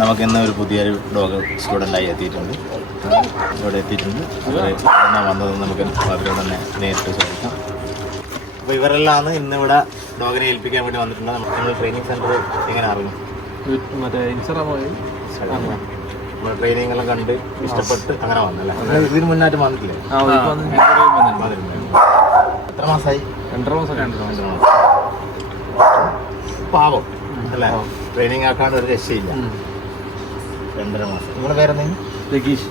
നമുക്ക് ഇന്ന് ഒരു പുതിയൊരു ഡോഗ് സ്റ്റുഡൻ്റായി എത്തിയിട്ടുണ്ട്. ഇവിടെ എത്തിയിട്ടുണ്ട്. എന്നാ വന്നതെന്ന് നമുക്ക് അവരോട് തന്നെ നേരിട്ട് ചോദിക്കാം. അപ്പോൾ ഇവരെല്ലാം ഇന്നിവിടെ ഡോഗിനെ ഏൽപ്പിക്കാൻ വേണ്ടി വന്നിട്ടുണ്ട്. നമ്മൾ ട്രെയിനിങ് സെൻറ്റർ എങ്ങനെ അറിഞ്ഞു? മറ്റേ ഇൻസ്റ്റാഗ്രാം വഴി നമ്മൾ ട്രെയിനിങ് എല്ലാം കണ്ട് ഇഷ്ടപ്പെട്ട് അങ്ങനെ വന്നല്ലേ? ഇതിന് മുന്നായിട്ട് വന്നിട്ടില്ലേ? എത്ര മാസമായി? 2.5 മാസം. പാവം അല്ലേ? ട്രെയിനിങ് ആക്കാണ്ട് ഒരു രക്ഷയില്ല. 2.5 മാസം. നിങ്ങളുടെ പേരെന്തെങ്കിലും? രഗീഷ്.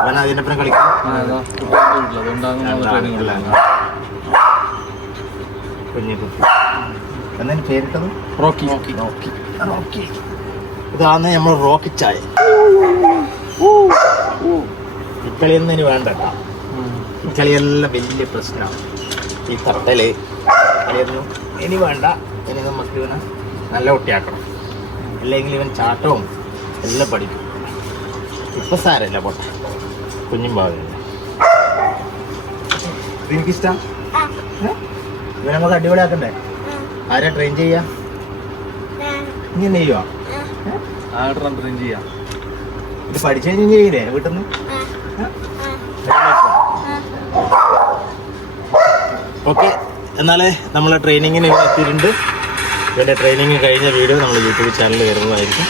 അവൻ അതിനൊപ്പം കളിക്കും. കുഞ്ഞു കുട്ടി എന്നതിന് പേരിട്ടത് റോക്കി. റോക്കി. ഇതാണ് നമ്മൾ റോക്കി ചായ. ഈ കളിയൊന്നും ഇനി വേണ്ട. ഈ കളിയെല്ലാം വലിയ പ്രശ്നമാണ്. ഈ തട്ടല് കളിയൊന്നും ഇനി വേണ്ട. ഇനി നമുക്ക് ഇവനെ നല്ല കുട്ടിയാക്കണം. അല്ലെങ്കിൽ ഇവൻ ചാട്ടവും എല്ലാം പഠിക്കും. ഇപ്പം സാരമില്ല, പോട്ടെ. കുഞ്ഞും ഭാവില്ല. എനിക്കിഷ്ടം ഇവനെ നമുക്ക് അടിപൊളിയാക്കണ്ടേ? ആരാ ട്രെയിൻ ചെയ്യാ? നീ തന്നെ ചെയ്യുവാ? ട്രെയിൻ ചെയ്യാം. ഇത് പഠിച്ചു കഴിഞ്ഞാൽ ചെയ്യില്ലേ വീട്ടിൽ നിന്ന്? ഓക്കെ, എന്നാൽ നമ്മളെ ട്രെയിനിങ്ങിന് ഇവിടെ എത്തിയിട്ടുണ്ട്. ഇതിൻ്റെ ട്രെയിനിങ് കഴിഞ്ഞ വീഡിയോ നമ്മൾ യൂട്യൂബ് ചാനലിൽ വരുന്നതായിരിക്കും.